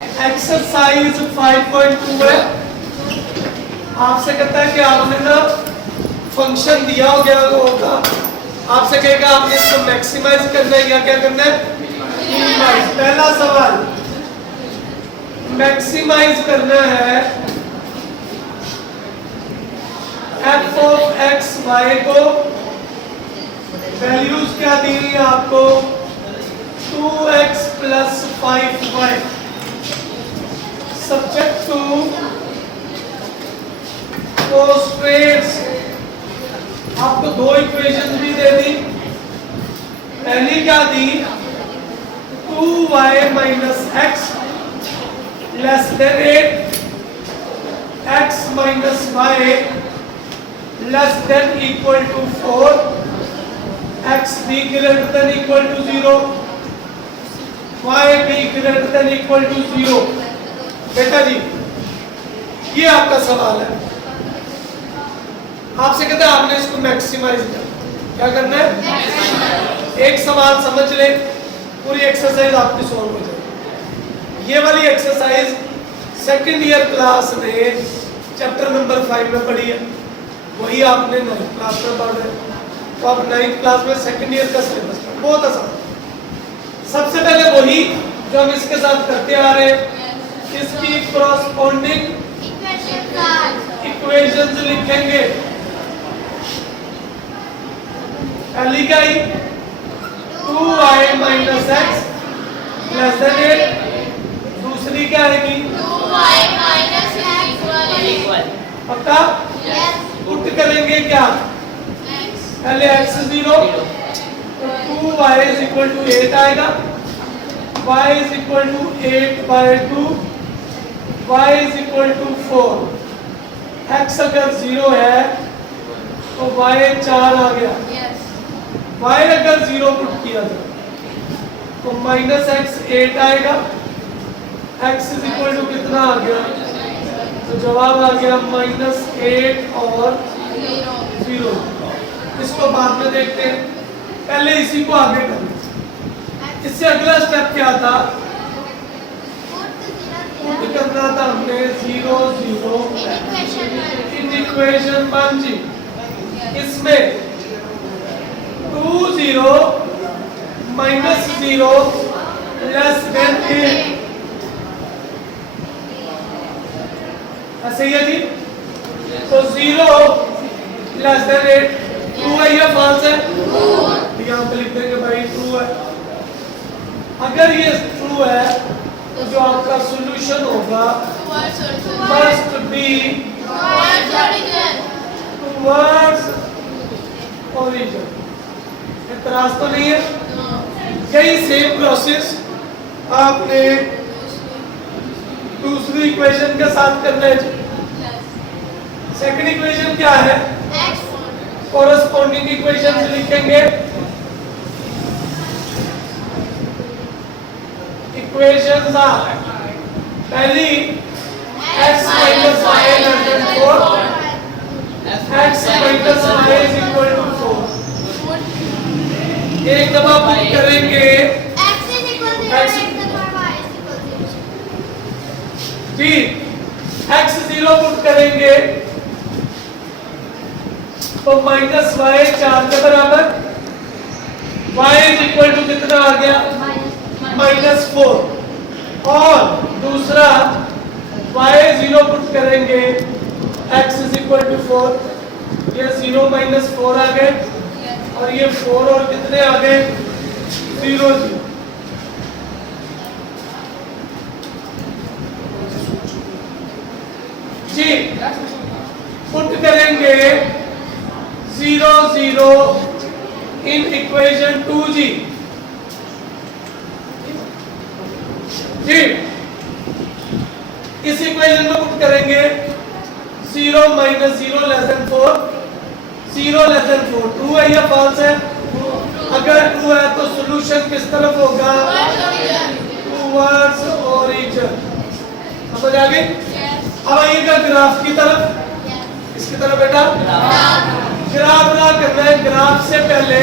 Exercise 5.2 है। आपसे कहता है कि आपने ना फंक्शन दिया हो गया होगा, आपसे कहेगा आपने इसको मैक्सिमाइज करना है या क्या करना है, मिनिमाइज। पहला सवाल मैक्सिमाइज करना है एफ ऑफ एक्स वाई को, वैल्यूज क्या दी हुई है आपको 2x plus 5y, subject to कोस्ट्रेट्स। आपको दो इक्वेशन भी दे दी। पहली क्या दी 2y minus x less than 8, x minus y less than equal to 4, x भी greater than equal to 0, y भी ग्रेटर देन इक्वल टू 0। बेटा जी ये आपका सवाल है। आपसे कहते हैं आपने इसको मैक्सिमाइज करना, क्या करना है, एक सवाल समझ ले, पूरी एक्सरसाइज आपकी सॉल्व हो जाएगी। ये वाली एक्सरसाइज सेकंड ईयर क्लास में चैप्टर नंबर 5 में पढ़ी है, वही आपने 9th क्लास में पढ़ रहे हैं। तो आप 9th क्लास में सेकंड ईयर का सिलेबस पढ़, बहुत आसान। सबसे पहले वही जो हम इसके साथ करते आ रहे हैं, इसकी कॉरस्पॉन्डिंग इक्वेशंस लिखेंगे। पहली क्या आई 2y minus x less than 8, दूसरी क्या आएगी 2y माइनस एक्स पक्का। पुट करेंगे क्या, पहले x 0 तो 2y इज इक्वल टू 8 आएगा, y is equal to 8 by 2, y is equal to 4। x अगर 0 है तो y 4 आ गया, y अगर 0 पुट किया जाए तो माइनस एक्स 8 आएगा, x इज इक्वल टू कितना आ गया, तो जवाब आ गया -8 और 0। इसको बाद में देखते हैं, पहले इसी को आगे करना। इससे अगला स्टेप क्या था, पुट करना था हमने 0 0 इन इक्वेशन 1 जी। इसमें 2 0 माइनस 0 लेस देन 8, ऐसे ही है जी। तो 0 लेस देन 8, ट्रू है या फॉल्स है, यहाँ पे लिख देंगे भाई ट्रू है। अगर ये ट्रू है तो जो आपका सॉल्यूशन होगा मस्ट बी टुवर्ड्स ओरिजिन। इतराज तो नहीं है। यही सेम प्रोसेस आपने दूसरी इक्वेशन के साथ करना है। सेकंड इक्वेशन क्या है, कॉरस्पॉन्डिंग इक्वेशन लिखेंगे। इक्वेशंस आर पहली x minus y less than 4, x minus y is equal to 4। एक दफा पुट करेंगे जी, x 0 पुट करेंगे तो माइनस y 4 के बराबर, y इज इक्वल टू कितना आ गया -4। और दूसरा y 0 पुट करेंगे, x इज इक्वल टू 4, ये 0 माइनस 4 आ गए और ये 4 और कितने आ गए 0 जी। पुट करेंगे 0 0 इन इक्वेशन 2 जी। इस इक्वेशन में पुट करेंगे 0 minus 0 less than 4, 0 less than 4। True है या फॉल्स है, अगर ट्रू है तो सॉल्यूशन किस तरफ होगा, टुवर्ड्स ओरिजिन। समझ आ गई। अब आइएगा ग्राफ की तरफ, इसकी तरफ बेटा ग्राफ ड्रा करना है। ग्राफ से पहले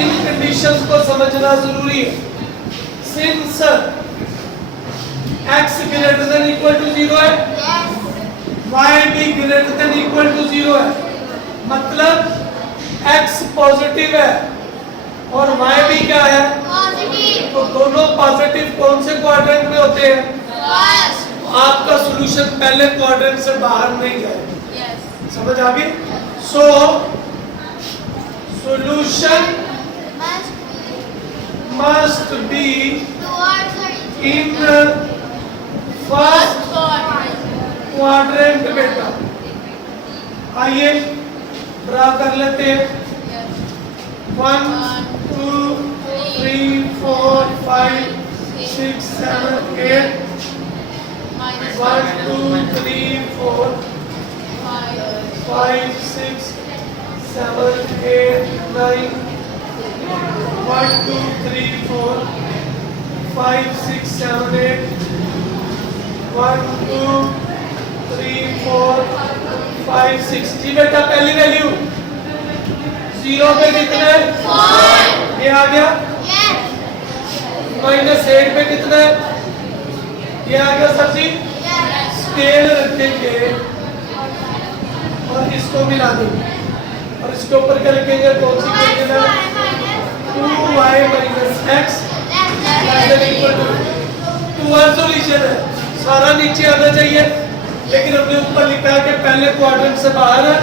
इन कंडीशंस को समझना जरूरी है। Since x greater than equal to 0 है, y भी ग्रेटर देन इक्वल टू 0 है, मतलब x पॉजिटिव है और y भी क्या है, तो दोनों पॉजिटिव कौन से क्वाड्रेंट में होते हैं, आपका सॉल्यूशन पहले क्वाड्रेंट से बाहर नहीं जाएगा। समझ आ गई? So solution must be in first quadrant बेटा। आइए ड्रा कर लेते हैं। 1 2 3 4 5 6 7 8 1 2 3 4 5 6 7 8 9 1 2 3 4 5 6 7 8 1 2 3 4 5 6 जी बेटा पहली वैल्यू 0 पे कितना है, ये आ गया। -8 पे कितना है, ये आ गया सर जी। स्केल रखेंगे और इसको मिला देंगे और इसके ऊपर क्या लिखेंगे, कौन सी इक्वेशन है, 2y - x सॉल्यूशन है। सारा नीचे आना चाहिए, लेकिन हमने ऊपर लिखा है कि पहले क्वाड्रेंट से बाहर है,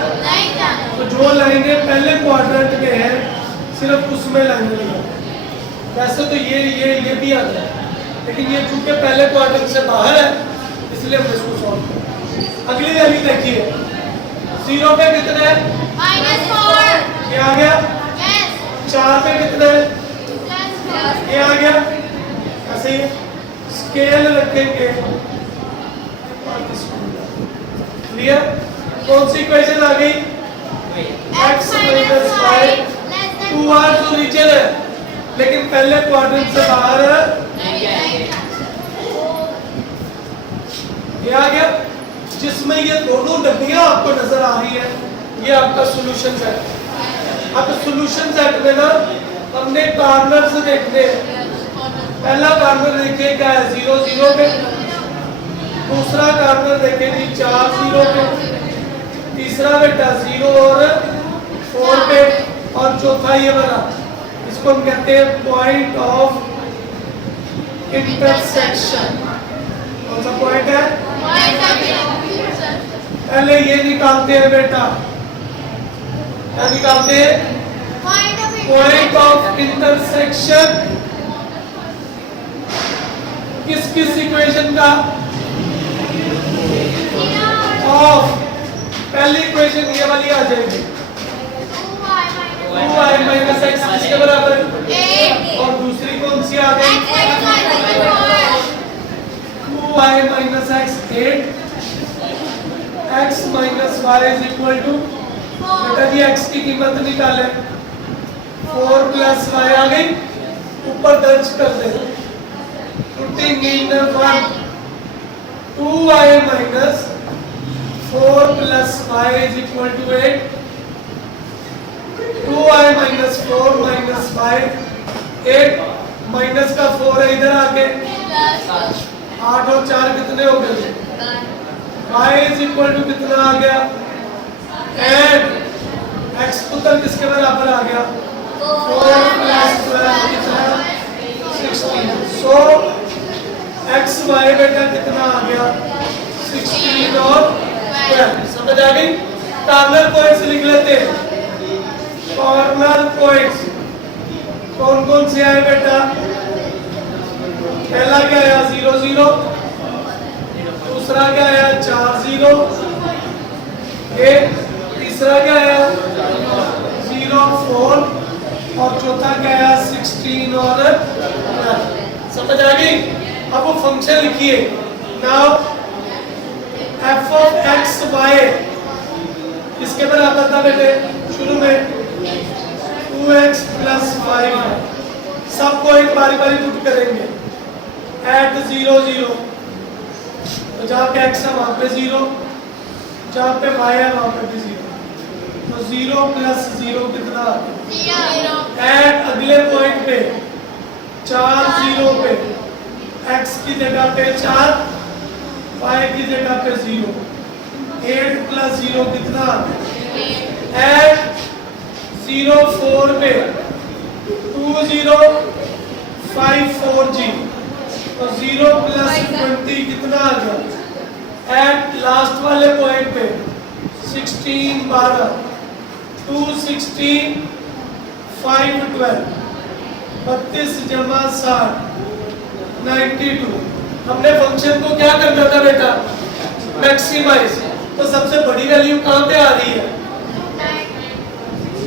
तो जो लाइनें पहले क्वाड्रेंट में है सिर्फ उसमें लाइनें लिखा। वैसे तो ये भी आता है, लेकिन ये चूंकि पहले क्वाड्रेंट से बाहर है इसलिए हमने इसको सॉल्व किया। अगली वैल्यू देखिए, 0 पे कितना है, -4, ये आ गया। 4 पे कितना है, ये आ गया। ऐसे ही स्केल रखेंगे, क्लियर? कौन सी इक्वेशन आ गई, x - y 2r जो नीचे है लेकिन पहले क्वाड्रेंट से बाहर है, ये आ गया। जिसमें ये दोनों डब्बियां आपको नजर आ रही है, ये आपका सॉल्यूशन सेट। अब सॉल्यूशन सेट में ना हमने कॉर्नर्स देखने हैं। पहला कॉर्नर देखिए क्या है, 0 0 पे। दूसरा कॉर्नर देखें जी 4 0 पे। तीसरा बेटा 0 और 4 पे। और चौथा ये वाला, इसको हम कहते हैं पॉइंट ऑफ इंटरसेक्शन। कौन सा पॉइंट है, पहले ये निकालते हैं बेटा, क्या निकालते हैं, पॉइंट ऑफ इंटरसेक्शन किस किस इक्वेशन का, ऑफ। पहली इक्वेशन ये वाली आ जाएगी, 2y - x किसके बराबर है, और दूसरी कौन सी आ गई, 2y - x 8, x - y = बेटा जी x की कीमत निकाले, 4 + y आ गई, ऊपर दर्ज कर दे, putting in 1 2y - 4 + y = 8, 2y - 4 - y 8, minus का 4 है इधर आके, 8 और 4 कितने हो गए, y = कितना आ गया, 8, x पुत्र किसके बराबर आ गया, 4 + 12 कितना, 16। सो x y बेटा कितना आ गया, 16 और 12। समझ आ गई? कॉर्नर पॉइंट्स लिख लेते हैं। कॉर्नर पॉइंट्स कौन कौन से आए बेटा, पहला क्या आया 0 0, दूसरा क्या आया 4 0, तीसरा क्या आया 0 4, और चौथा क्या आया 16 और 12। समझ आ गई? अब वो फंक्शन लिखिए। Now f of x y किसके बराबर था बेटे, शुरू में 2x + 5। सबको एक बारी बारी पुट करेंगे। एट 0 0, तो जहाँ पे x है वहाँ पे 0, जहाँ पे y है वहाँ पे भी 0, तो 0 + 0 कितना, 0। एट अगले पॉइंट पे 4 0 पे x की जगह पे 4, y की जगह पे 0। 8 प्लस 0 कितना? ऐड 0 4 पे 2054G, तो 0 प्लस 20 कितना आ गया? ऐड लास्ट वाले पॉइंट पे 16 12 216 5 12 32 जमा 60 92। हमने फंक्शन को क्या करना था बेटा? मैक्सिमाइज। तो सबसे बड़ी वैल्यू कहाँ पे आ रही है?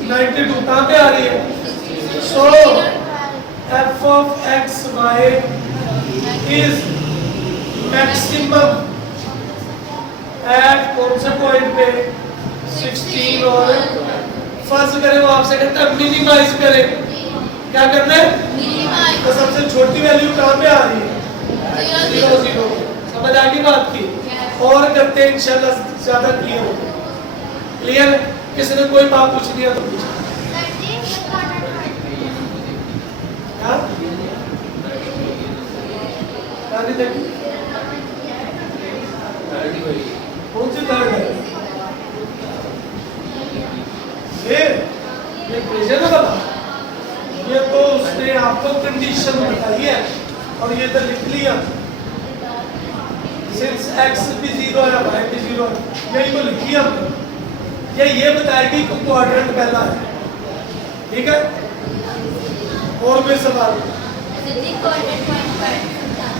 92 कहाँ पे आ रही है? सो f of x y is maximum at कौन से पॉइंट पे? 16 और फर्ज करें वो आपसे कहता है मिनिमाइज करें। क्या करना है? मिनिमाइज। तो सबसे छोटी वैल्यू कहाँ पे आ रही है? 0 0। समझ आ गई बात की? और करते हैं इंशाल्लाह ज्यादा क्लियर हो। क्लियर? किसी ने कोई बात पूछनी है तो पूछो। हाँ? गाड़ी देखी? कौन सी थर्ड है? ये प्रेशर है बाबा। ये तो उसने आपको कंडीशन बताई है और ये तो लिख लिया। सिंस x भी 0 है y भी 0 है, यही तो लिखी है हमने। ये बताएगी कि क्वाड्रेंट पहला है। ठीक है? और कोई सवाल?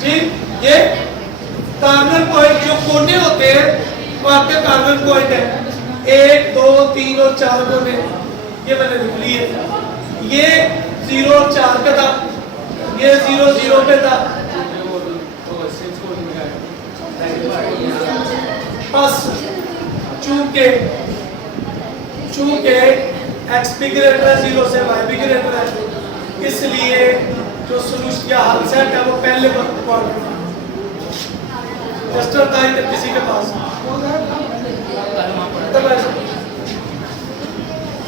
जी, ये कार्नर पॉइंट जो कोने होते हैं वो आपके कार्नर पॉइंट है। 1 2 3 और 4 कोने, ये मैंने लिख लिए। ये 0 और 4 पे था, ये 0 0 पे था। बस चूंकि x भी ग्रेटर है 0 से, y भी ग्रेटर है, इसलिए जो सॉल्यूशन या हल सेट है वो पहले क्वाड्रेंट में। जस्टर था इधर किसी के पास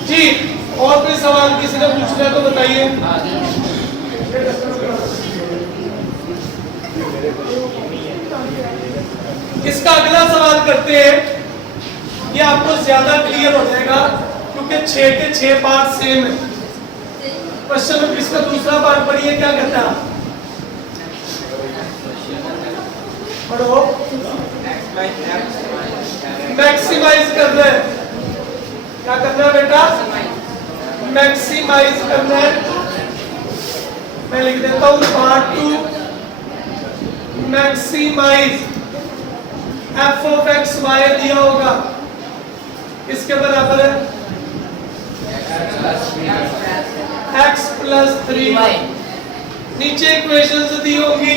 जी। और कोई सवाल किसी ने पूछना है तो बताइए। इसका अगला सवाल करते हैं। ये आपको ज्यादा क्लियर हो जाएगा क्योंकि 6 के 6 पार्ट सेम है। क्वेश्चन इसका दूसरा पार्ट पढ़िए, क्या कहता है? पढ़ो। मैक्सिमाइज करना है। क्या करना है बेटा? मैक्सिमाइज करना है। मैं लिख देता हूं part 2, maximise f of x y दिया होगा, किसके बराबर है? x plus 3y। नीचे इक्वेशंस दी होंगी।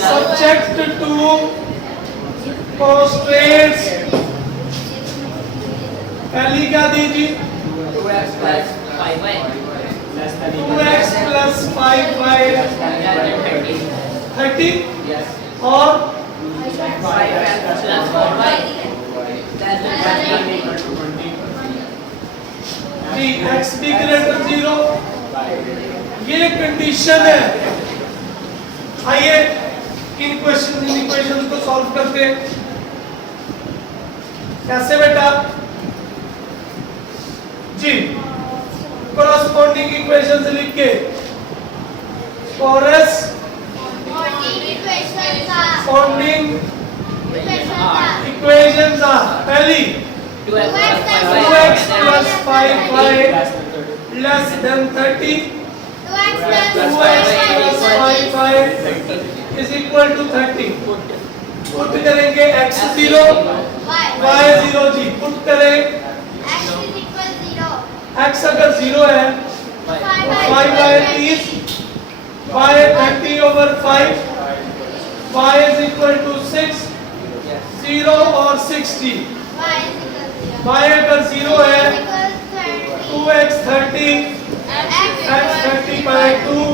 सब्जेक्ट टू constraints, पहली क्या दी जी? 2x plus 5y 30 और जी x भी ग्रेटर 0। ये कंडीशन है। आइए इन इक्वेशन को सॉल्व करते हैं। कैसे बेटा? जी कोरस्पोंडिंग इक्वेशंस लिख के कोरस्पोंडिंग इक्वेशंस आर पहली 2x plus 5y less than 30, 2x plus 5y is equal to 30। Put करेंगे x 0 y 0 जी। पुट करें x अगर 0 है तो 5y is y 30 over 5, y is equal to 6, 0 और 60। y अगर 0 है 2x 30, x 30 by 2,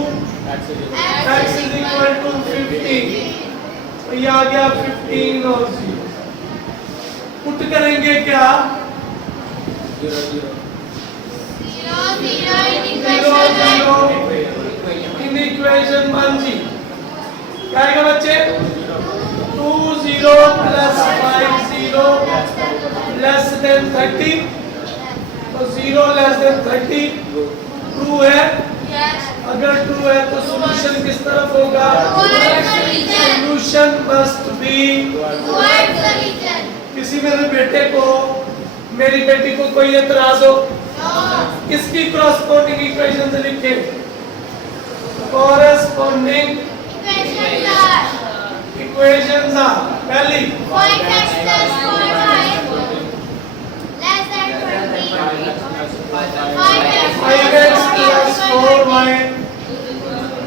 x is equal to 15। तो ये आ गया 15 और 0। पुट करेंगे क्या? 0 0 इन इक्वेशन 1 जी। क्या आएगा बच्चे 20 प्लस 50 लेस देन 30 तो 0 लेस देन 30 ट्रू है अगर ट्रू है तो सॉल्यूशन किस तरफ होगा सॉल्यूशन मस्ट बी किसी मेरे बेटे को मेरी बेटी को कोई एतराज हो इसकी कॉरेस्पॉन्डिंग इक्वेशन से लिखे कॉरेस्पॉन्डिंग इक्वेशंस आर पहली 5x plus 4y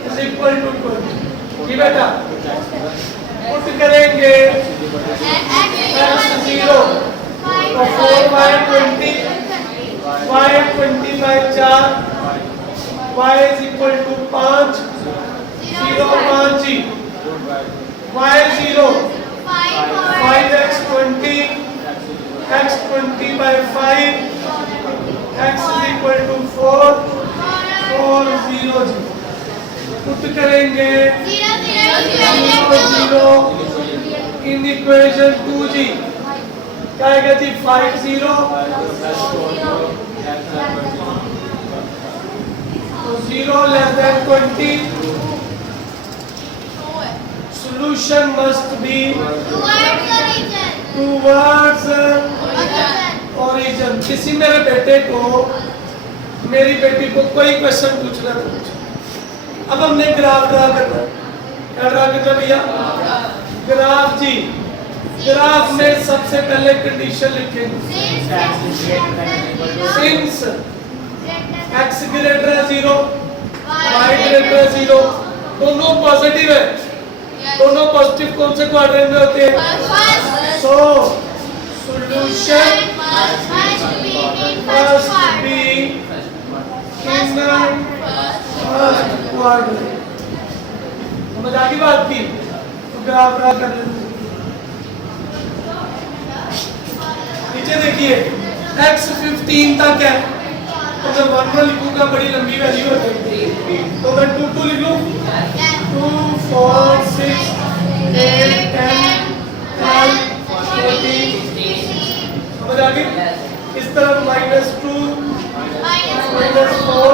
is equal to 20 जी बेटा पुट करेंगे x 0 तो 4y 20 y 20 by 4 y is equal to 5 0 5 जी y 0 5x 20 x 20 by 5 x is equal to 4 4 0 ji put करेंगे 0 0 इन इक्वेशन 2 जी क्या आएगा जी 5 0 तो 0 less than 20 solution must be towards origin किसी मेरे बेटे को मेरी बेटी को कोई क्वेश्चन पूछना तो पूछो अब हमने ग्राफ ड्रा करना क्या ड्रा करना भैया ग्राफ जी ग्राफ में सबसे पहले कंडीशन लिखेंगे सिंस x ग्रेटर है 0 y ग्रेटर है 0 दोनों पॉजिटिव है दोनों पॉजिटिव कौन से क्वाड्रेंट में होते हैं so solution must be in first quadrant समझ आ गई बात की तो ग्राफ ड्रा कर लेते नीचे देखिए x 15 तक है तो मैं 1 1 लिखूंगा बड़ी लंबी वैल्यू हो जाएगी तो मैं 2 2 लिख लूं 2 4 6 8 10 12 14 समझ आ गई इस तरफ -2 -4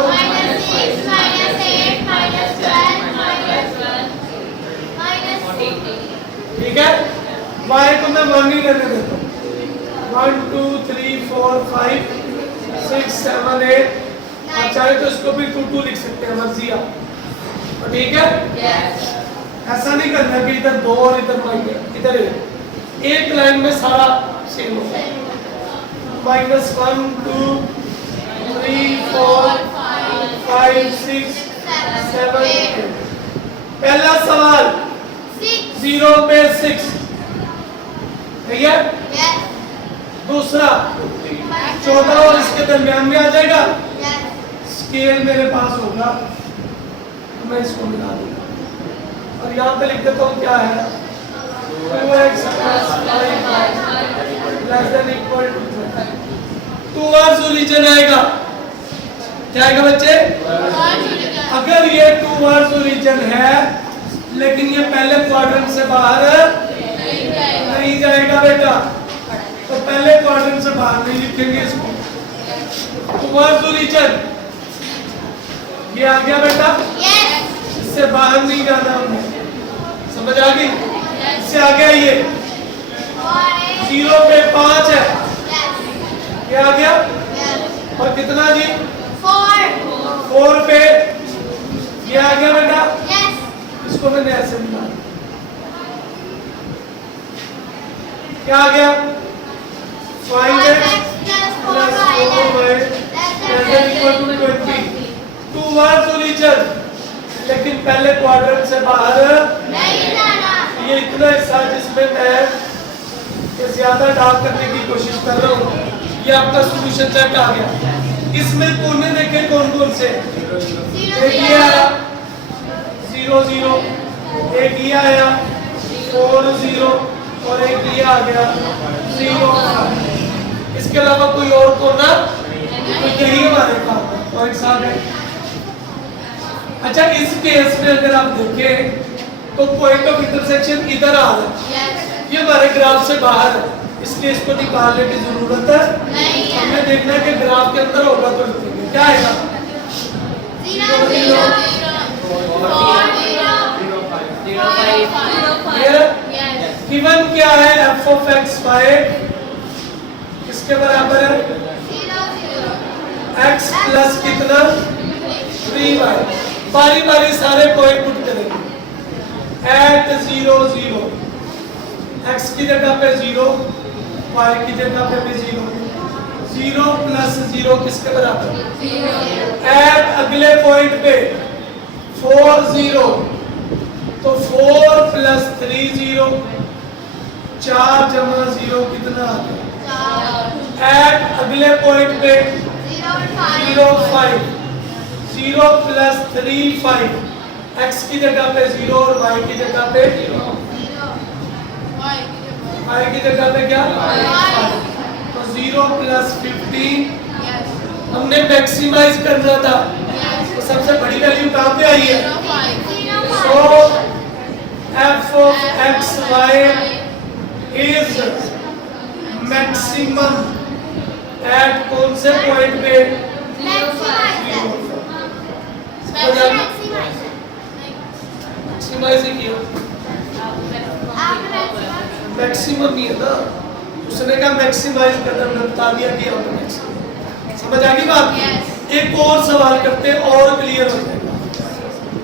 ठीक है y को मैं 1 ही रहने देता हूँ 1 2 3 4 5 6 7 8 आप चाहे तो इसको भी 2 2 लिख सकते हैं मर्जी आप ठीक है ऐसा नहीं करना कि इधर 2 और इधर माइनस इधर एक लाइन में सारा सेम होगा -1 2 3 4 5 6 7 8 पहला सवाल 0 पे 6 ठीक है दूसरा 14 और इसके दरमियान में आ जाएगा स्केल मेरे पास होगा तो मैं इसको मिला दूंगा और यहाँ पे लिख देता हूँ क्या है 2x plus 5 less than equal to 30 towards origin आएगा क्या आएगा बच्चे अगर ये टूवर्ड्स ओरिजिन है लेकिन ये पहले क्वाड्रेंट से बाहर नहीं जाएगा बेटा तो पहले क्वाड्रेंट से बाहर नहीं लिखेंगे इसको टूवर्ड्स ओरिजिन ये आ गया बेटा इससे बाहर नहीं जाना हमने समझ आ गई इससे आ गया ये 0 पे 5 है ये आ गया और कितना जी 4 पे ये आ गया बेटा इसको मैंने ऐसे मिला क्या आ गया 5x plus 4y equal to 20 towards origin लेकिन पहले क्वाड्रेंट से बाहर नहीं जाना ये इतना हिस्सा जिसमें मैं ये ज्यादा डार्क करने की कोशिश कर रहा हूँ ये आपका सॉल्यूशन चेक आ गया इसमें कोने देखे कौन कौन से एक ये आया 0 0 एक ये आया 4 0 और एक ये आ गया 0 इसके अलावा कोई और कोना तो यही हमारे पास पॉइंट्स आ गए अच्छा इस केस में अगर आप देखें तो पॉइंट ऑफ इंटरसेक्शन इधर आ रहा है, Yes. ये हमारे ग्राफ से बाहर है, इसलिए इसको निकालने की जरूरत है। नहीं है। हमें देखना है कि ग्राफ के अंदर होगा तो लिखेंगे क्या आएगा। 0 0 0 4 0 5 Clear? Yes. गिवन क्या है f of x y किसके बराबर है 0 0 x प्लस कितना 3y। बारी बारी सारे पॉइंट पुट करेंगे एट 0 0 x की जगह पे 0 y की जगह पे भी 0 0 प्लस 0 किसके बराबर एट अगले पॉइंट पे 4 0 तो 4 प्लस 3 0 4 जमा 0 कितना आ गया एट अगले पॉइंट पे 0 5 0 प्लस 3 5 x की जगह पे 0 और y की जगह पे y की जगह पे क्या तो 0 प्लस 15 हमने मैक्सिमाइज करना था तो सबसे बड़ी वैल्यू कहाँ पे आई है सो f of x y is maximum at कौन से पॉइंट पे मैक्सिमाइज ही किया मैक्सिमम नहीं है ना उसने कहा मैक्सिमाइज करना हमने बता दिया कि हमने मैक्सिमम समझ आ गई बात Yes. एक और सवाल करते हैं और क्लियर हो जाएगा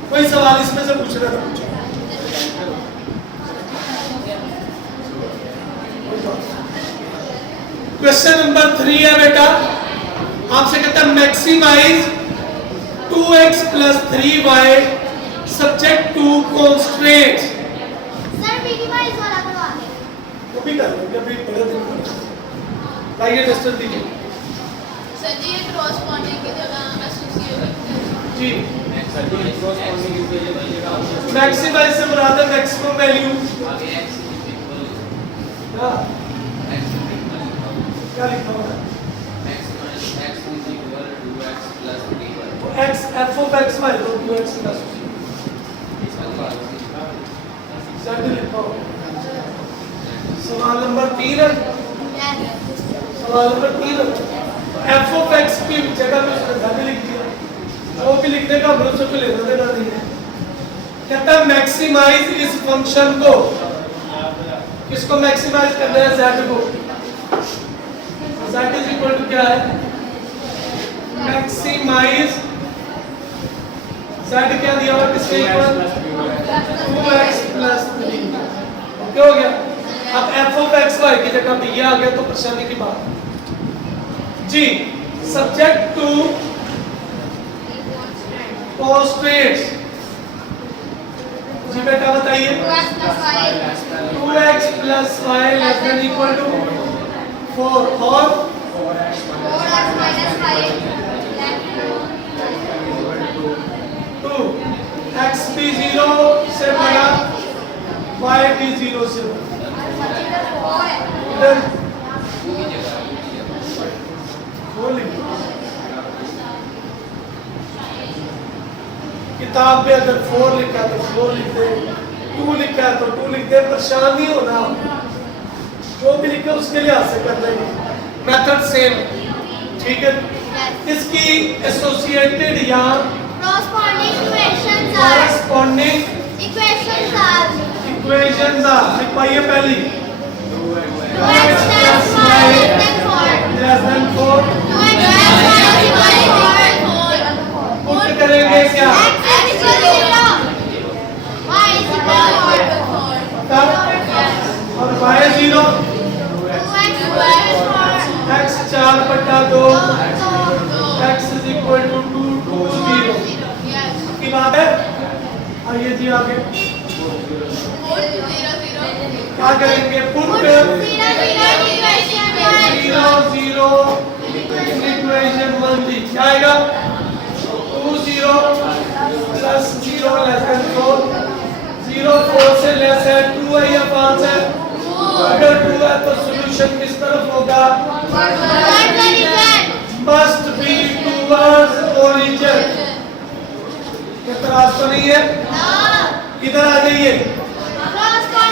कोई सवाल इसमें से पूछना था पूछो क्वेश्चन नंबर 3 है बेटा आपसे कहता है maximise 2x plus 3y subject to constraints sir minimise वाला करवा दे वो भी कर लेंगे अभी बड़े दिन लाइए टेस्टर दीजिए सर जी ये क्रॉसपॉन्डिंग की जगह एसोसिएटिव जी मैक्सिमाइज से मुराद है मैक्सिमम वैल्यू क्या लिखा हुआ है तो x f of x y तो 2x प्लस z लिखा हुआ है सवाल नंबर 3 है सवाल नंबर 3 है तो f of x की जगह पे उसने z लिख दिया वो भी लिखने का हम लोग को लेना देना नहीं है कहता है मैक्सिमाइज इस फंक्शन को किसको मैक्सिमाइज करना है z को z इज इक्वल टू क्या है मैक्सिमाइज z क्या दिया हुआ किसके इक्वल 2x प्लस 3 ओके हो गया अब f of x y की जगह पे ये आ गया तो परेशानी की बात जी सब्जेक्ट टू constraints जी बेटा बताइए 2x plus y less than equal to 4 और 2 x भी 0 से बड़ा y भी 0 से बड़ा इधर वो लिखो किताब पे अगर 4 लिखा है तो 4 लिख दे 2 लिखा है तो 2 लिख दे परेशान नहीं होना जो भी लिखे उसके लिए हाथ से कर लेंगे मेथड सेम ठीक है इसकी एसोसिएटेड या कॉरेस्पॉन्डिंग इक्वेशंस लिख पाइए पहली 2x plus y less than 4 put करेंगे क्या और y 0 x 4/2 x is equal to 2 2 0 की बात है आइए जी आगे क्या करेंगे पुट 0 0 इक्वेशन 1 दी क्या आएगा 2 0 प्लस 0 लेस देन 4 0 4 से लेस है 2 है या 5 है अगर 2 है तो सॉल्यूशन किस तरफ होगा मस्ट बी टुवर्ड्स ओरिजिन इतराज तो नहीं है इधर आ जाइए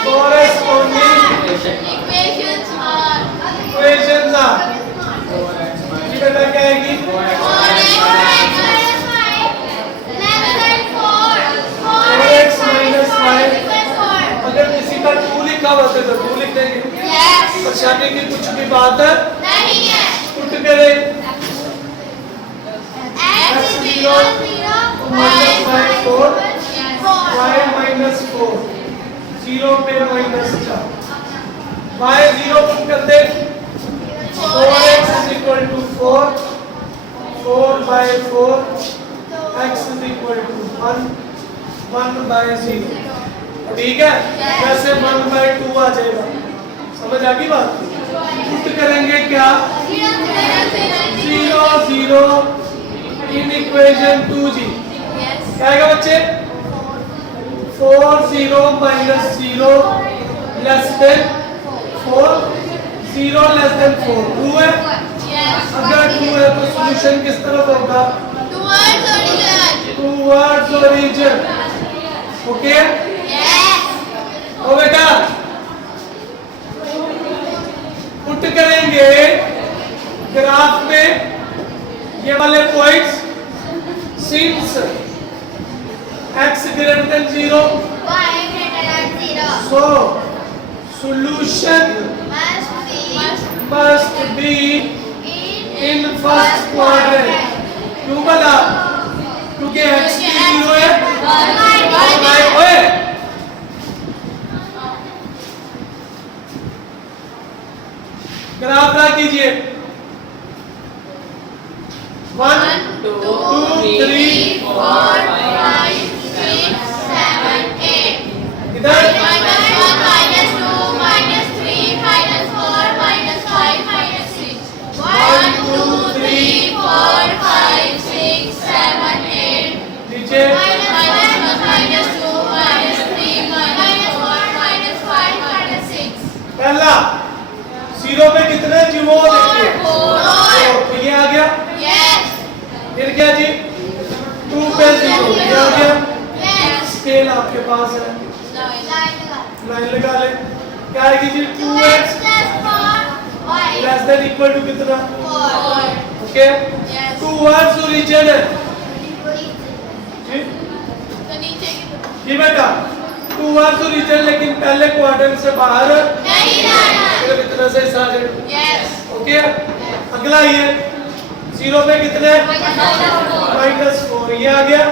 corresponding equations are equations are ये बेटा क्या आएगी 4x minus 5 अगर किसी का 2 लिखा हुआ तो 2 लिख देंगे परेशानी की कुछ भी बात है पुट करें x0 minus 5 4 y minus 4 0 पे minus 4 y 0 पुट कर दे 4x is equal to 4 4 by 4 x is equal to 1 1 by 0 ठीक है वैसे 1 by 2 आ जाएगा समझ आ गई बात पुट करेंगे क्या 0 0 इन इक्वेशन 2g क्या आएगा बच्चे 4 0 minus 0 less than 4 0 less than 4 2 है अगर 2 है तो सॉल्यूशन किस तरफ होगा towards origin ओके ओ बेटा पुट करेंगे ग्राफ में ये वाले points since x greater than 0 so solution must be in first quadrant क्यों बोला क्योंकि x की 0 है ओए ग्राफ ड्रा कीजिए 1 2 3 4 इधर नीचे पहला 0 पे कितने जी वो देखिए तो ये आ गया फिर क्या जी 2 पे 0 ये आ गया स्केल आपके पास है लाइन लगा ले क्या आएगी जी 2x less than equal to कितना ओके टूवर्ड्स ओरिजिन है जी बेटा टूवर्ड्स ओरिजिन लेकिन पहले क्वाड्रेंट से बाहर सिर्फ इतना से आ जाए ओके अगला ये 0 पे कितने -4 ये आ गया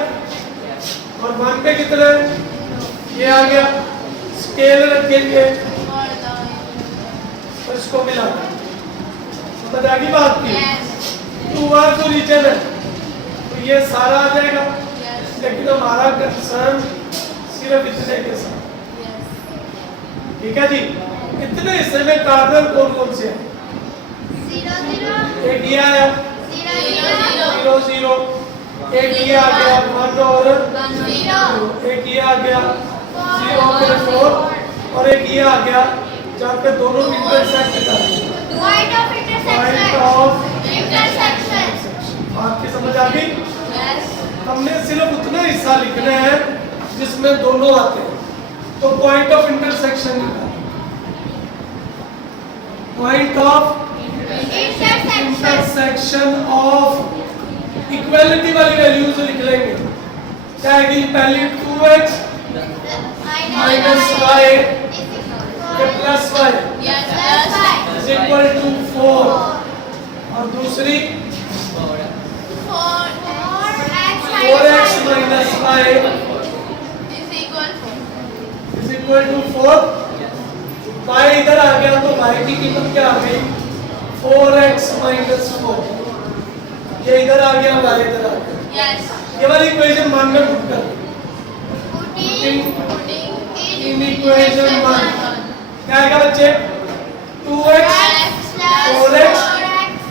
और 1 पे कितने ये आ गया स्केल रखेंगे और इसको मिला समझ आ गई बात की टूवर्ड्स ओरिजिन है तो ये सारा आ जाएगा लेकिन हमारा कंसर्न सिर्फ इतने के साथ ठीक है जी इतने हिस्से में कार्बन कौन कौन से हैं एक ये आया 0 0 एक ये आ गया 1 और एक ये आ गया 0 पे 4 और एक ये आ गया जहाँ पे दोनों इंटरसेक्ट कर पॉइंट ऑफ आपकी समझ आ गई हमने सिर्फ उतना हिस्सा लिखना है जिसमें दोनों आते हैं तो point of intersection point of intersection of equality वाली वैल्यूज लिख लेंगे क्या है कि पहली 2x minus y plus y is equal to 4 और दूसरी 4x minus y is equal to 4 y इधर आ गया तो y की कीमत क्या आ गई 4x minus 4 ये इधर आ गया y इधर आ गया ये वाली इक्वेशन मान में पुट कर इन इक्वेशन 1 क्या आएगा बच्चे 2x 4x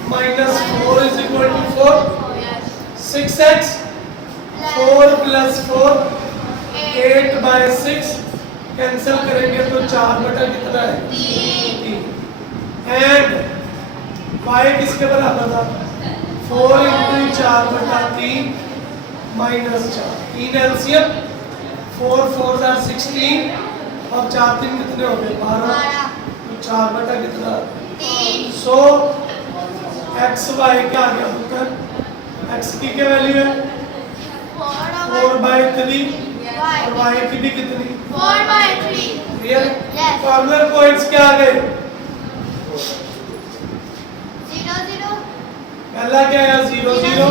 minus 4 is equal to 4 6x 4 plus 4 8 by 6 cancel करेंगे तो 4 बटा कितना है 3 एंड y किसके बराबर था 4 into 4 बटा 3 minus 4 3 एलसीएम 4 4 are 16 और 4 3 कितने हो गए 12 तो 4 बटा कितना 100 x y क्या आ गया उत्तर x की क्या वैल्यू है 4/3 और y की भी कितनी 4/3 क्लियर Yes. कॉर्नर पॉइंट्स क्या आ गए 0 0 पहला क्या आया 0 0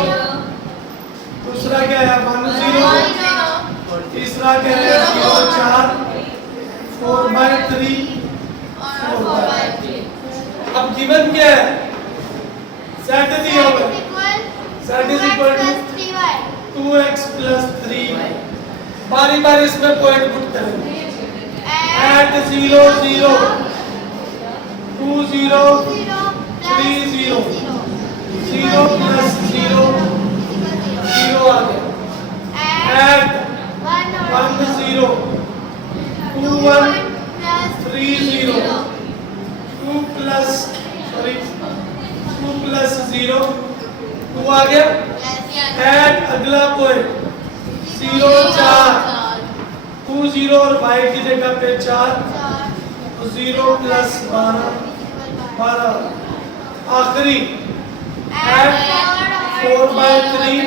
दूसरा क्या आया 1 0 तीसरा क्या आया 0 4 4/3 अब गिवन क्या है z दिया हुआ है z is equal to 2x plus 3 बारी बारी इसमें पॉइंट पुट करेंगे at 0 0 2 0 3 0 0 plus 0 0 आ गया at 1 0 2 1 3 0 2 plus sorry 2 plus 0 2 आ गया at अगला पॉइंट 0 4 2 0 और y की जगह पे 4 तो 0 plus 12 आखिरी at 4/3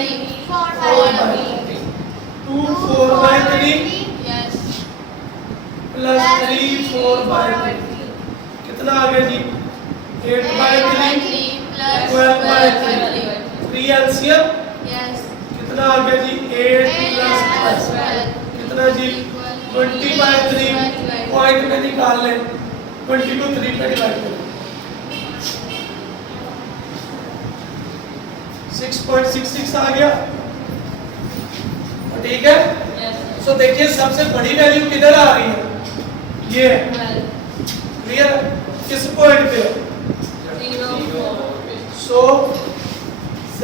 2 4/3 plus 3 4/3 कितना आ गया जी 8/3 12/3 3 एलसीएम कितना आ गया जी 8 plus 12 कितना जी 20/3 पॉइंट में निकाल लें 20 को 3 पे डिवाइड करें 6.66 आ गया ठीक है सो देखिए सबसे बड़ी वैल्यू किधर आ रही है ये क्लियर किस पॉइंट पे सो z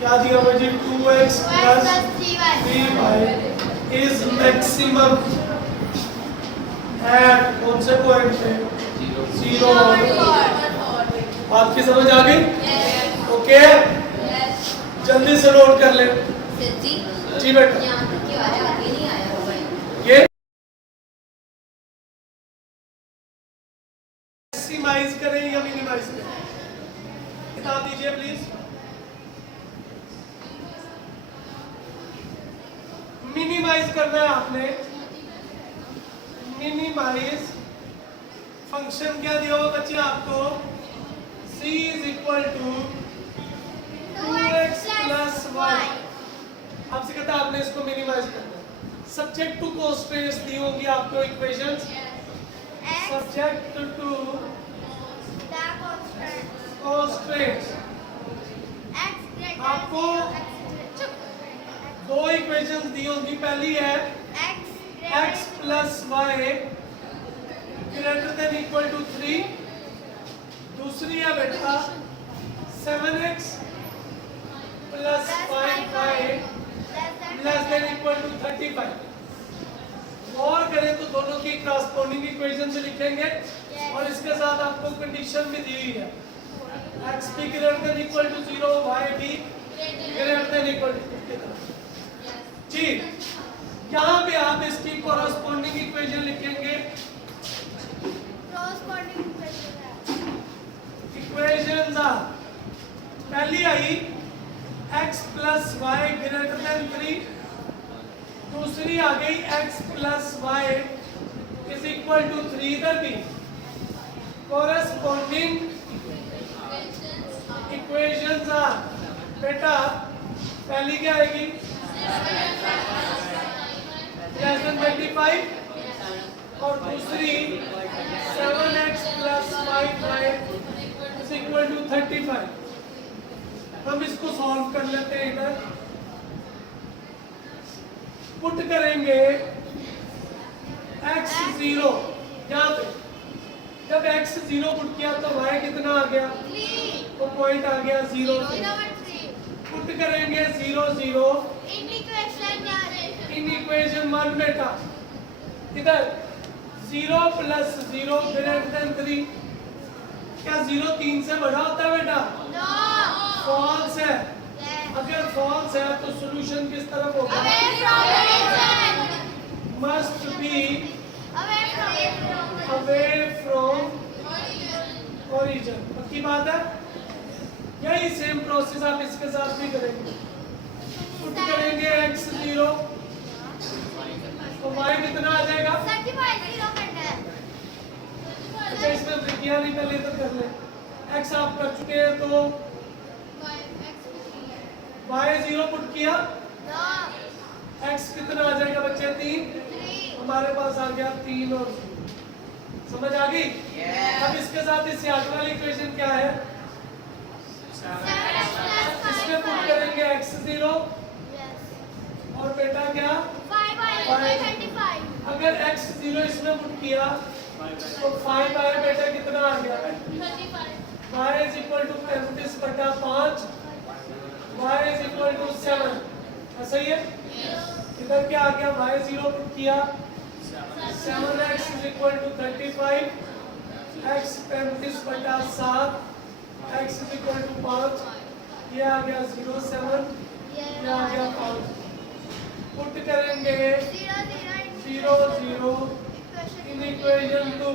क्या दिया हुआ जी 2x plus 3y is maximum at कौन से पॉइंट पे 0 बात की समझ आ गई ओके जल्दी से नोट कर ले जी बेटा ये मैक्सिमाइज करें या मिनिमाइज करें बता दीजिए प्लीज मिनिमाइज करना है आपने मिनिमाइज फंक्शन क्या दिया हुआ बच्चे आपको c is equal to 2x plus y आपसे कहता है आपने इसको मिनिमाइज करना है सब्जेक्ट टू कॉन्स्टेंट्स दी होंगी आपको इक्वेशंस सब्जेक्ट टू कॉन्स्टेंट्स आपको दो इक्वेशंस दी होंगी पहली है x plus y greater than equal to 3 दूसरी है बेटा 7x plus 5y less than equal to 35 और करें तो दोनों की क्रॉसपोंडिंग इक्वेशन से लिखेंगे और इसके साथ आपको कंडीशन भी दी हुई है x भी greater than equal to 0 y भी greater than equal to जी यहाँ पे आप इसकी कॉरस्पॉन्डिंग इक्वेशन लिखेंगे इक्वेशंस पहली आई x plus y greater than 3 दूसरी आ गई x plus y is equal to 3 इधर भी कॉरस्पॉन्डिंग इक्वेशंस बेटा पहली क्या आएगी less than 25 और दूसरी 7x plus 5y is equal to 35 हम इसको सॉल्व कर लेते हैं इधर पुट करेंगे x 0 यहाँ पे जब x 0 पुट किया तो y कितना आ गया तो पॉइंट आ गया 0 पुट करेंगे 0 0 इन इक्वेशन 1 बेटा इधर 0 plus 0 greater than 3 क्या 0 3 से बड़ा होता है बेटा फॉल्स है अगर फॉल्स है तो सॉल्यूशन किस तरफ होगा? Must be away from origin. पक्की बात है? यही सेम प्रोसेस आप इसके साथ भी करेंगे। पुट करेंगे x0 तो y कितना आ जाएगा? अच्छा इसमें वृद्धियां नहीं कर ले तो कर ले। x आप कर चुके हैं तो y0 पुट किया, x कितना आ जाएगा बच्चे? 3। हमारे पास आ गया 3 और 0। समझ आ गई? अब इसके साथ इससे आगे वाली इक्वेशन क्या है? इसमें पुट करेंगे x0 और बेटा क्या? अगर x0 इसमें पुट किया तो 5y बेटा कितना आ गया? y is equal to 35/5, y is equal to 7। ऐसा ही है? इधर क्या आ गया? y0 पुट किया 7x is equal to 35, x 35/7, x is equal to 5, ये आ गया 0 7, ये आ गया 5। पुट करेंगे 0 0 इन इक्वेशन 2,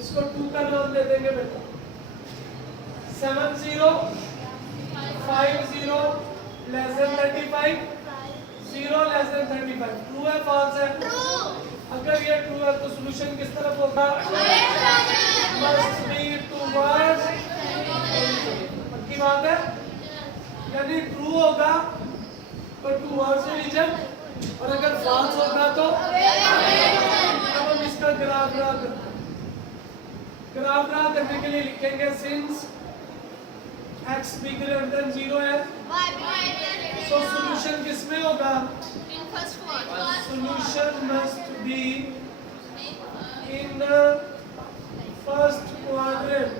इसको 2 का नाम दे देंगे बेटा। 7 0 5 0 less than 35, 0 less than 35। True है फॉल्स है? अगर ये ट्रू है तो सॉल्यूशन किस तरफ होगा? Must be towards. पक्की बात है? यानी ट्रू होगा तो टुवर्ड्स ओरिजिन, और अगर फॉल्स होगा तो अब हम इसका ग्राफ ड्रा करते हैं। ग्राफ ड्रा करने के लिए लिखेंगे सिंस x बिगर देन 0 है तो सॉल्यूशन किस में होगा? Solution must be in first quadrant.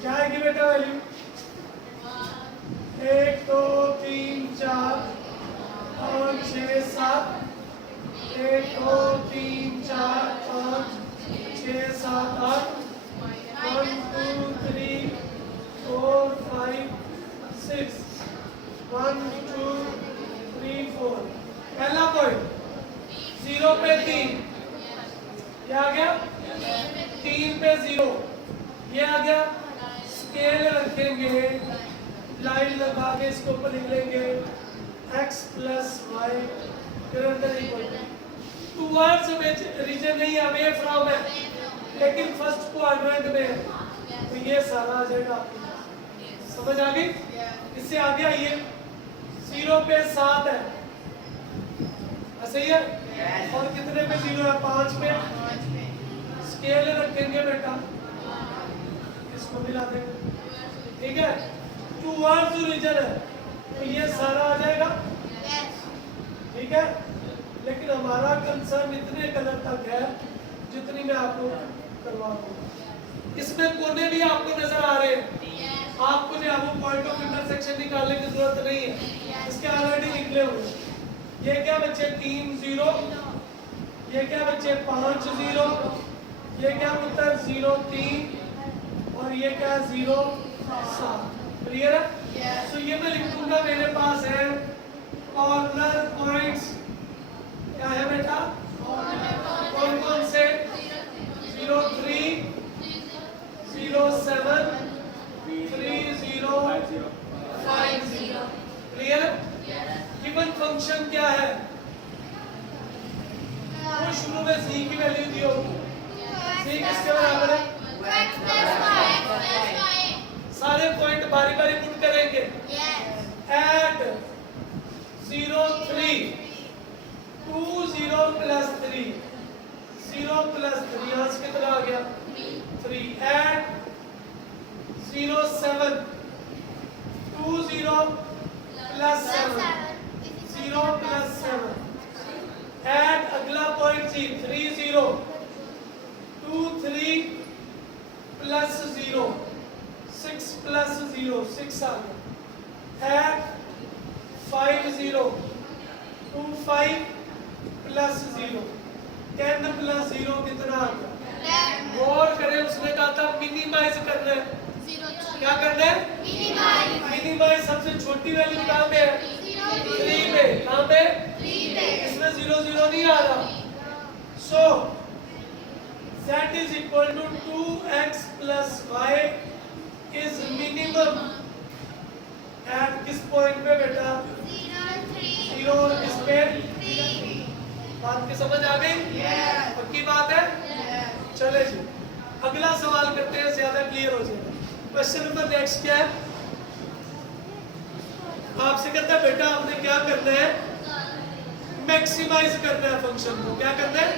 क्या आएगी बेटा वैल्यू? 1 2 3 4 5 6 7, 1 2 3 4 5 6 7 8, 1 2 3 4 5 6, 1 2 3 4। पहला पॉइंट 0 पे 3, ये आ गया 3 पे 0, ये आ गया। स्केल रखेंगे, लाइन लगा के इसके ऊपर लिख लेंगे x plus y greater equal towards region नहीं, अवे फ्रॉम है, लेकिन फर्स्ट क्वाड्रेंट में है तो ये सारा आ जाएगा आपके पास। समझ आ गई? इससे आगे आइए, 0 पे 7 है, ऐसे ही है? और कितने पे 0 है? 5 पे। स्केल रखेंगे बेटा, इसको मिला देंगे, ठीक है? टुवर्ड्स ओरिजिन है तो ये सारा आ जाएगा, ठीक है? लेकिन हमारा कंसर्न इतने कलर तक है जितनी मैं आपको करवा दूंगा। इसमें कोने भी आपको नजर आ रहे हैं, आपको जो है वो पॉइंट ऑफ इंटरसेक्शन निकालने की जरूरत नहीं है, इसके ऑलरेडी निकले हुए। ये क्या बच्चे? 3 0, ये क्या बच्चे? 5 0, ये क्या पुत्र? 0 3, और ये क्या? 0 7। क्लियर है? तो ये मैं लिख दूंगा, मेरे पास है कॉर्नर पॉइंट्स। क्या है बेटा? कौन कौन से? 0 3 0 7 3 0 5 0। क्लियर? गिवन फंक्शन क्या है? वो शुरू में c की वैल्यू दी होगी, c किसके बराबर है? सारे पॉइंट बारी बारी पुट करेंगे। एट 0 3 2 0 प्लस 3 0 प्लस 3, यहाँ से कितना आ गया? 3। At 0 7 2 0 plus 7 0 plus 7। एट अगला पॉइंट सी 3 0 2 3 प्लस 0 6 प्लस 0 6 आ गया। एट 5 0 2 5 प्लस 0 10 प्लस 0 कितना आ गया? और करें, उसने कहा था मिनिमाइज करना है, 0 3 क्या करना है? मिनिमाइज। सबसे छोटी वैल्यू कहाँ पे है? 3 पे। कहाँ पे? इसमें 0 0 नहीं आ रहा। सो z is equal to 2x plus y is minimum at किस पॉइंट पे बेटा? 0 और किस पे? बात की समझ आ गई? पक्की बात है? चले जी, अगला सवाल करते हैं, ज्यादा क्लियर हो जाएगा। क्वेश्चन नंबर नेक्स्ट क्या है? आपसे कहता है बेटा आपने क्या करना है? मैक्सिमाइज करना है फंक्शन को। क्या करना है?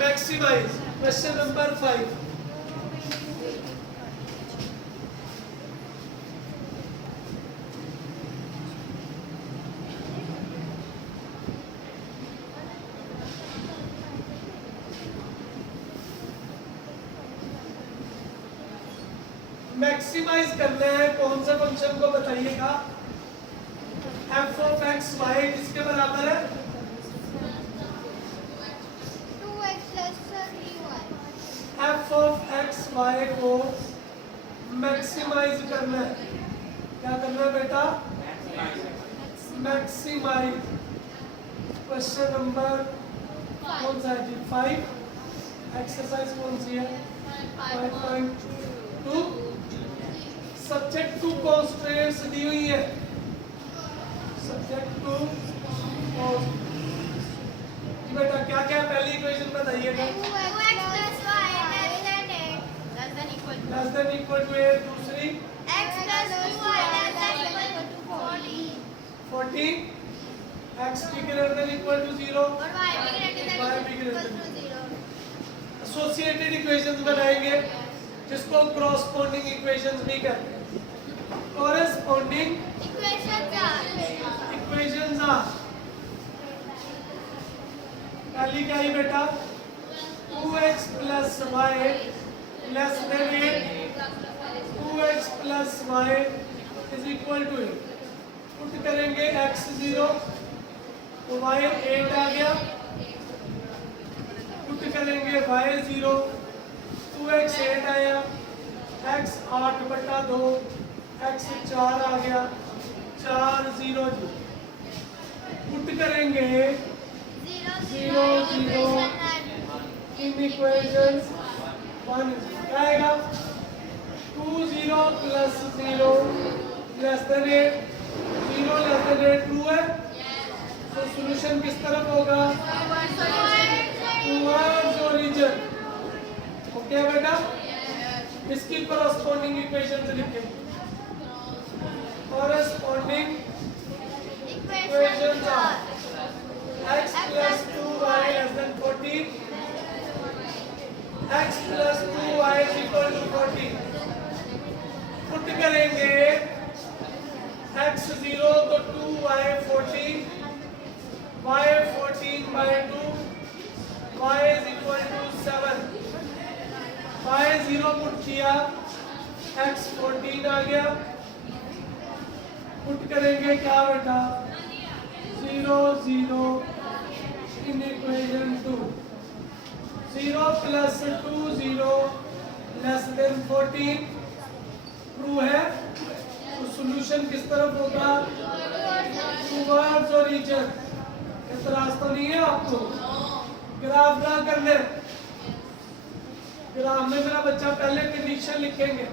मैक्सिमाइज। Question number 5। मैक्सिमाइज करना है कौन सा फंक्शन को बताइएगा? f of x y किसके बराबर है? f of x y को मैक्सिमाइज करना है। क्या करना है बेटा? मैक्सिमाइज। क्वेश्चन नंबर कौन सा है जी? 5। एक्सरसाइज कौन सी है? 5.2। सब्जेक्ट टू कॉन्स्ट्रेंट्स दी हुई है। सब्जेक्ट टू बेटा क्या क्या पहली इक्वेशन बताइएगा? Less than equal to 8। दूसरी 14 x greater than equal to 0 y भी ग्रेटर देन। एसोसिएटेड इक्वेशंस बनाएंगे जिसको कॉरस्पॉन्डिंग इक्वेशंस भी कहते हैं। कॉरस्पॉन्डिंग इक्वेशंस आर पहली क्या है बेटा? 2x plus y less than 8। 2x plus y is equal to 8। Put करेंगे x 0 तो y 8 आ गया। पुट करेंगे y 0 2x 8 आया। x 8/2 x 4 आ गया। 4 0 जी। पुट करेंगे 0 0 इन इक्वेशन 1 क्या आएगा? 2 0 plus 0 less than 8। 0 less than 8 true है तो सॉल्यूशन किस तरफ होगा? Towards origin. ओके बेटा, इसकी कॉरस्पॉन्डिंग इक्वेशन से लिखेंगे। Corresponding equations are x plus 2y less than 14, x plus 2y is equal to 14। Put करेंगे x 0 तो 2y 14, y 14/2, y is equal to 7। y 0 put किया x 14 आ गया। पुट करेंगे क्या बेटा? 0 0 in equation 2। 0 plus 2 0 less than 14 true है तो solution किस तरफ होगा? Towards origin. इतराज तो नहीं है आपको? ग्राफ ड्रा करने। ग्राफ में मेरा बच्चा पहले कंडीशन लिखेंगे।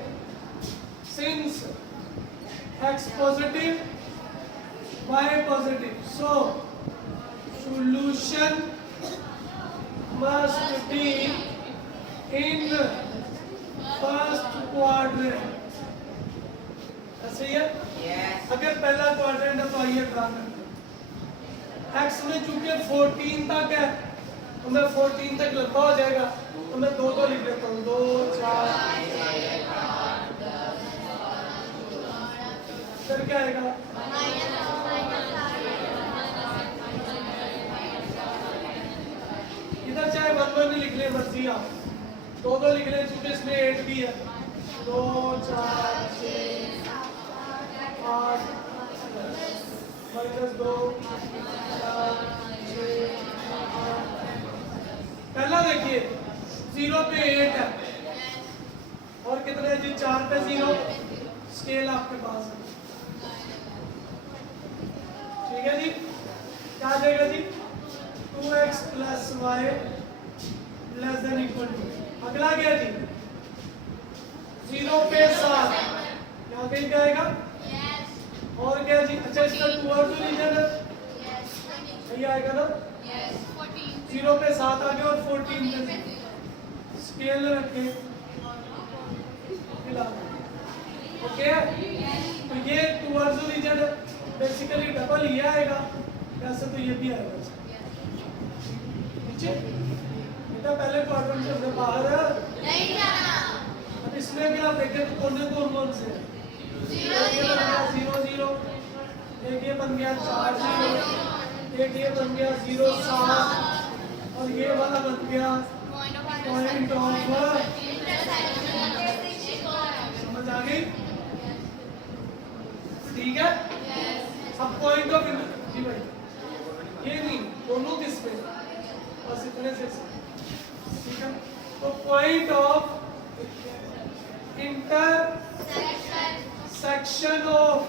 Since x positive y positive so solution must be in first quadrant। ऐसे ही है? अगर पहला क्वाड्रेंट है तो आइए ड्रा करते हैं। x में चूंकि 14 तक है तो मैं 14 तक लंबा हो जाएगा तो मैं 2 2 लिख लेता हूँ। 2 4 फिर क्या आएगा? इधर चाहे 1 1 लिख ले, मर्जी आप। 2 2 लिख ले क्योंकि इसमें 8 भी है। 2 4 6 8 -2 4 6 8। पहला देखिए 0 पे 8 है और कितने जी 4 पे 0, स्केल आपके पास है। ठीक है जी, क्या आ जाएगा जी? 2x plus y less than equal to, अगला क्या जी? 0 पे 7, यहाँ कहीं पे आएगा। और क्या जी? अच्छा इसका 2 और 2 रीजन है, सही आएगा ना? 0 पे 7 आ गया और 14 पे स्केल रखे मिला। ओके, तो ये 2 और 2 रीजन है, बेसिकली डबल ये आएगा, वैसे तो ये भी आएगा नीचे। बेटा पहले क्वाड्रेंट से हमने बाहर है नहीं जाना। अब इसमें भी आप देखें तो कोने कौन से हैं? 0 0, एक ये बन गया 4 0, एक ये बन गया 0 7, और ये वाला बन गया पॉइंट ऑफ, समझ आ गई? ठीक है, अब पॉइंट ऑफ जी भाई, ये नहीं, दोनों किस पे? बस इतने से, ठीक है। तो पॉइंट ऑफ इंटरसेक्शन ऑफ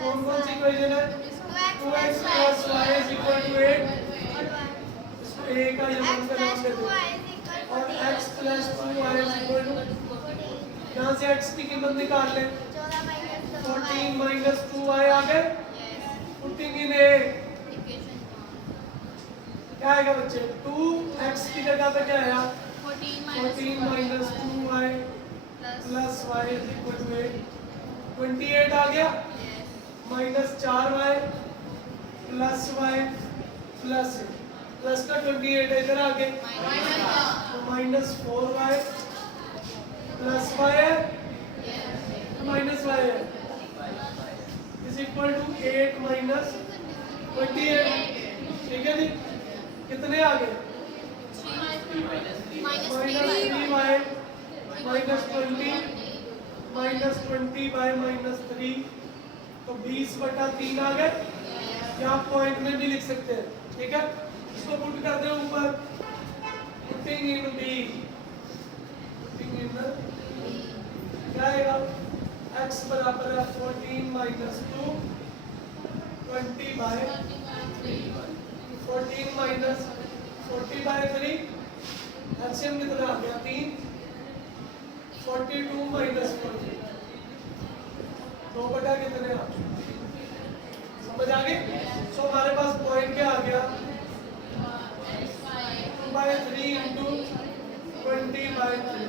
कौन कौन सी इक्वेशन है? 2x plus y is equal to 8, इसको a का यमन का नाम देते हैं, और x plus 2y is equal to, यहाँ से x की कीमत निकाल लें, 14 minus 2y आ गए, पुटिंग इन a, क्या आएगा बच्चे? 2x की जगह पे क्या आया? 14 minus 2y plus y is equal to 8, 28 आ गया, minus 4y plus y plus का 28 इधर आ गए, तो माइनस 4y प्लस y है, माइनस y है, इज इक्वल टू 8 माइनस 28। ठीक है जी, कितने आ गए? Minus 3y minus 20 minus 20 bye minus 3, तो 20/3 आ गए, या आप पॉइंट में भी लिख सकते हैं। ठीक है, इसको पुट कर दे ऊपर, putting in b, putting in क्या आएगा? x बराबर है 14 माइनस 2 20 बाय 14 माइनस 40 बाय 3, एलसीएम कितना आ गया? 3, 42 माइनस 40, 2 बटा कितने आ? समझ आ गई? सो हमारे पास पॉइंट क्या आ गया? 2/3 इंटू 20/3।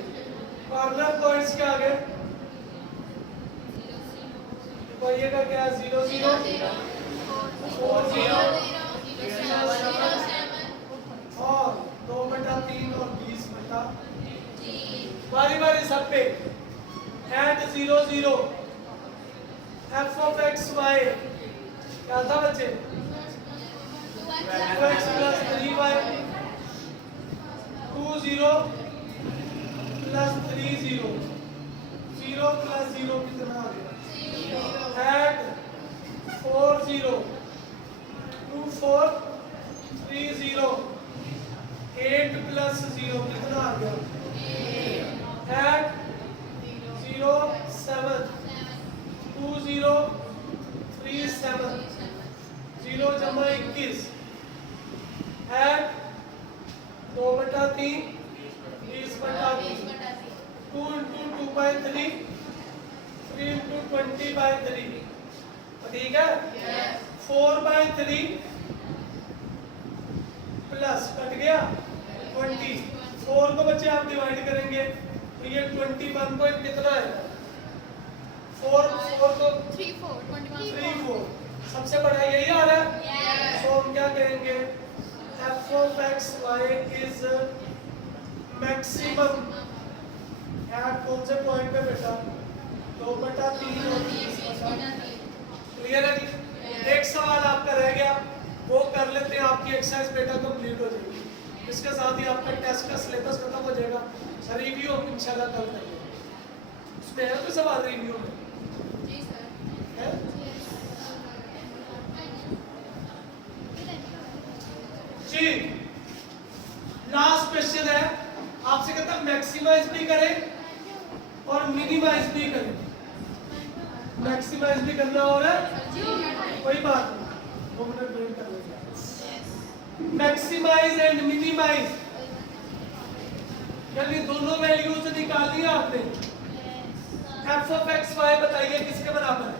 कॉर्नर पॉइंट्स क्या आ गए? तो ये का क्या है? 0 0 4 0 और 2/3 और 20/3। बारी बारी सब पे eight 0 0 f of x y क्या था बच्चे? 2x plus 3y 2 0 plus 3 0 0 plus 0 कितना आ गया? At 4 0 2 4 3 0 8 plus 0 कितना आ गया? At 0 7 2 0 3 7 0 जमा 21 एट 2/3 20/3 2 इंटू 2/3 3 इंटू 20/3। ठीक है, 4/3 प्लस कट गया 20, 4 को बच्चे आप डिवाइड करेंगे तो ये 21 को कितना है? 4 को 3 4 3 4, सबसे बड़ा यही आ रहा है। तो हम क्या कहेंगे? f of x y is maximum at कौन से पॉइंट पे बेटा? 2/3 और 20/3। क्लियर है जी? एक सवाल आपका रह गया, वो कर लेते हैं, आपकी एक्सरसाइज बेटा कंप्लीट हो जाएगी। इसके साथ ही आपका टेस्ट का सिलेबस खत्म हो जाएगा। रिव्यू हम इंशाल्लाह कल करेंगे। उसमें है कोई सवाल रिव्यू में? जी सर है? जी, लास्ट क्वेश्चन है, आपसे कहता है मैक्सिमाइज भी करें और मिनिमाइज भी करें, मैक्सिमाइज भी करना और कोई बात नहीं, 2 मिनट वेट कर लेंगे। मैक्सिमाइज एंड मिनिमाइज यानी दोनों वैल्यूज निकाल लिया आपने। एफ ऑफ एक्स वाई बताइए किसके बराबर है?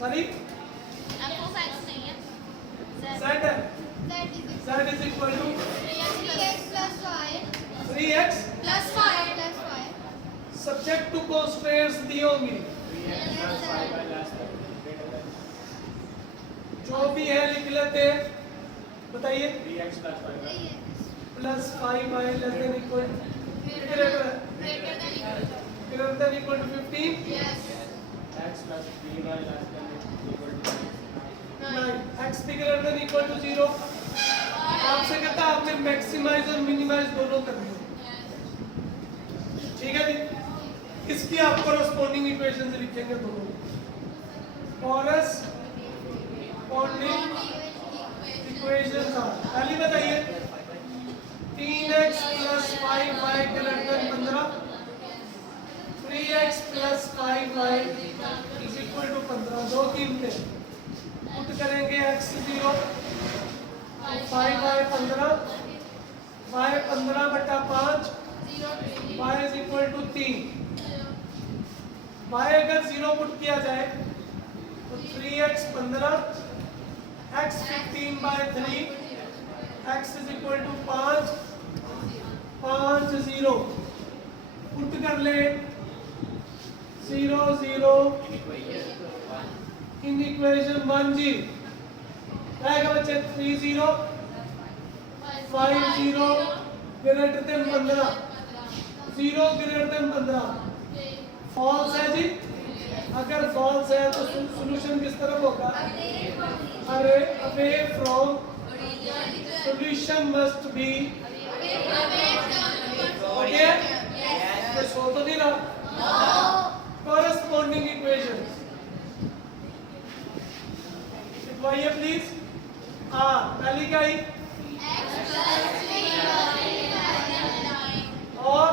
सॉरी z है, z is equal to 3x subject to constants दी होंगी, जो भी है लिख लेते हैं। बताइए plus 5y less than equal greater than equal to 15 x plus 3y less than equal to 9 x भी ग्रेटर देन इक्वल टू 0। आपसे कहता है आपने मैक्सिमाइज और मिनिमाइज दोनों करने हैं, ठीक है जी। इसकी आप कोरस्पोंडिंग इक्वेशंस लिखेंगे दोनों, कोरस्पोंडिंग इक्वेशंस आर पहली बताइए 3x plus 5y greater than 15, 3x plus 5y is equal to 15। दो कीमतें पुट करेंगे x 0 5y 15, y 15 बटा 5, y is equal to 3। y अगर 0 पुट किया जाए तो 3x 15, x 15 by 3, x is equal to 5 5 0 put कर ले 0 0 इन इक्वेशन 1 जी आएगा बच्चे 3 0 5 0 greater than 15, 0 greater than 15 false है जी। अगर फॉल्स है तो सॉल्यूशन किस तरफ होगा? अरे away from solution must be okay. तो सो तो नहीं रहा कोरस्पोंडिंग इक्वेशंस लिखवाइए प्लीज। पहली क्या आई और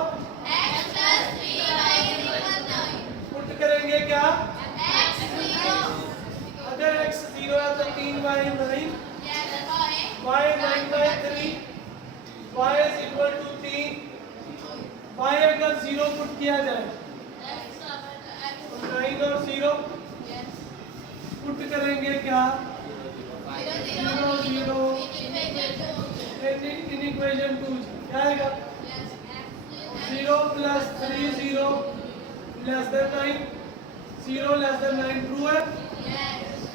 पुट करेंगे क्या? अगर x 0 है तो 3y 9, y 9 by 3, y is equal to 3। y अगर 0 पुट किया जाए तो 9 और 0 पुट करेंगे क्या? 0 0 इन इक्वेशन 2 क्या आएगा? 0 plus 3 0 less than 9, 0 less than 9 true है।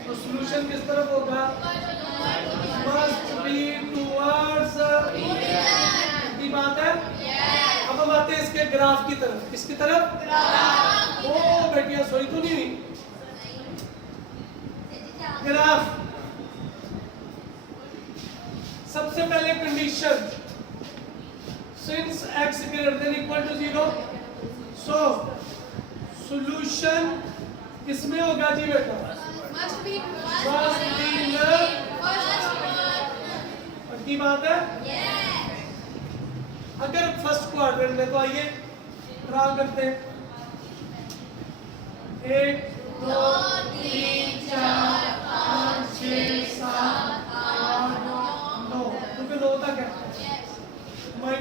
तो सॉल्यूशन किस तरफ होगा? मस्ट बी टुवर्ड्स की बात है। अब हम आते हैं इसके ग्राफ की तरफ। किसकी तरफ? ग्राफ। ओ बेटिया सोई तो नहीं हुई। ग्राफ सबसे पहले condition since x greater than equal to 0 so solution किसमें होगा जी बेटा? must be in the की बात है। अगर फर्स्ट क्वाड्रेंट में तो आइए ड्रा करते हैं 1 2 3 4 5 6 7 8 9 क्योंकि 9 तक है। -1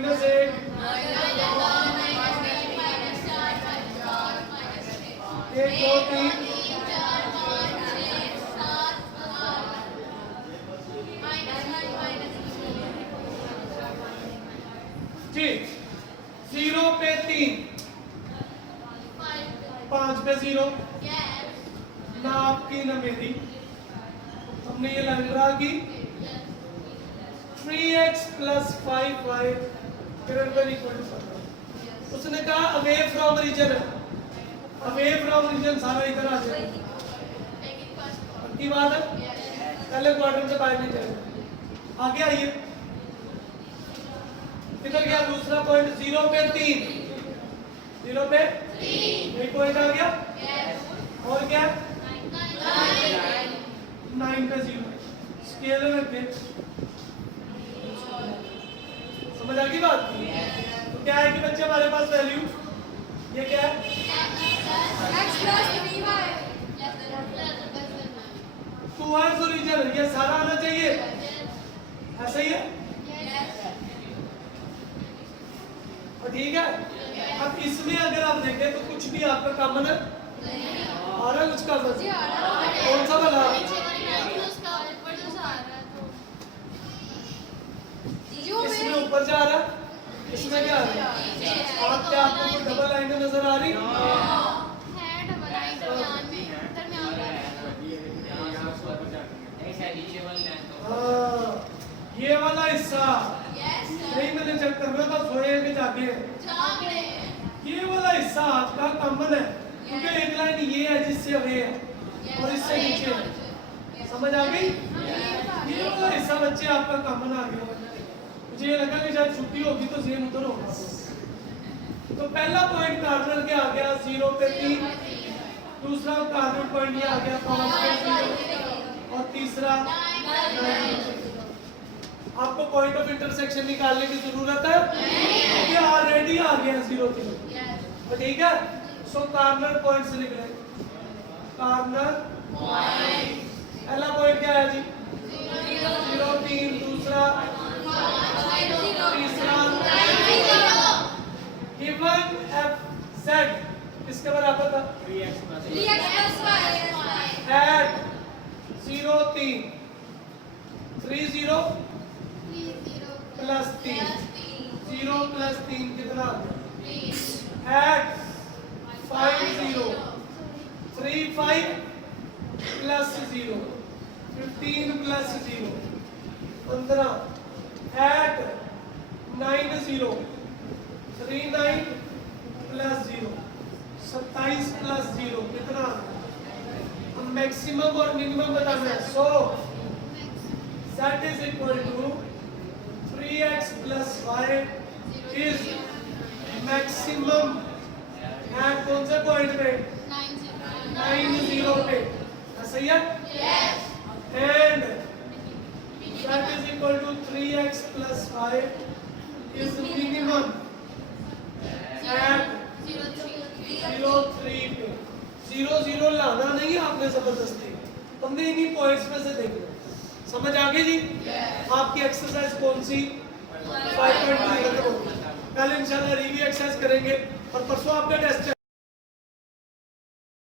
1 2 3 जी 0 पे 3 5 पे 0 ना आपकी ना मेरी, हमने ये लाइन ड्रा की 3x plus 5y greater than equal to 15। उसने कहा अवे फ्रॉम रीजन है, अवे फ्रॉम रीजन सारा इधर आ जाएगा। की बात है पहले क्वाड्रेंट से बाहर नहीं जाएगा। आगे आइए किधर गया दूसरा पॉइंट? 0 पे 3 0 पे 3 एक पॉइंट आ गया और क्या 9 पे 0 स्केलर रखते। समझ आ गई बात? तो क्या है कि बच्चे हमारे पास वैल्यू ये क्या है? x plus 3y 2y original, ये सारा आना चाहिए, ऐसा ही है और ठीक है। अब इसमें अगर आप देखें तो कुछ भी आपका कॉमन है आ रहा है, कुछ कॉमन कौन सा वाला? इसमें ऊपर जा रहा है, इसमें क्या आ रहा है? आप क्या आपको कोई डबल लाइन नजर आ रही? हाँ, ये वाला हिस्सा नहीं मैंने चेक करना था सोए के जाके। ये वाला हिस्सा आपका कॉमन है क्योंकि एक लाइन ये है जिससे वे है और इससे नीचे है, समझ आ गई? ये वाला हिस्सा बच्चे आपका कॉमन आ गया। मुझे ये लगा कि शायद छुट्टी होगी तो सेम उधर होगा। तो पहला पॉइंट कार्नर के आ गया 0 पे 3, दूसरा कार्नर पॉइंट ये आ गया 5 पे 0 और तीसरा 9 पे 0। आपको पॉइंट ऑफ इंटरसेक्शन निकालने की जरूरत है क्योंकि ऑलरेडी आ गया 0 3। तो ठीक है, सो कार्नर पॉइंट्स लिख रहे हैं। कार्नर पॉइंट पहला पॉइंट क्या है जी? 0 3, दूसरा तीसरा गिवन f z किसके बराबर था? 3x plus eight 0 3 3 0 plus 3 0 plus 3 कितना? At 5 0 3 5 plus 0 15 plus 0 15 at 9 0 3 9 plus 0 27 plus 0 कितना? मैक्सिमम और मिनिमम बताना है। सो z is equal to 3x plus y is maximum at कौन से पॉइंट पे? 9 0 पे, सही है? And z is equal to 3x plus y is minimum at 0 3 पे। 0 0 लाना नहीं है आपने जबरदस्ती, हमने इन्हीं पॉइंट्स में से देखना। समझ आ गई जी? आपकी एक्सरसाइज कौन सी? 5.2 खत्म होगी। कल इंशाल्लाह रिव्यू एक्सरसाइज करेंगे और परसों आपका टेस्ट है।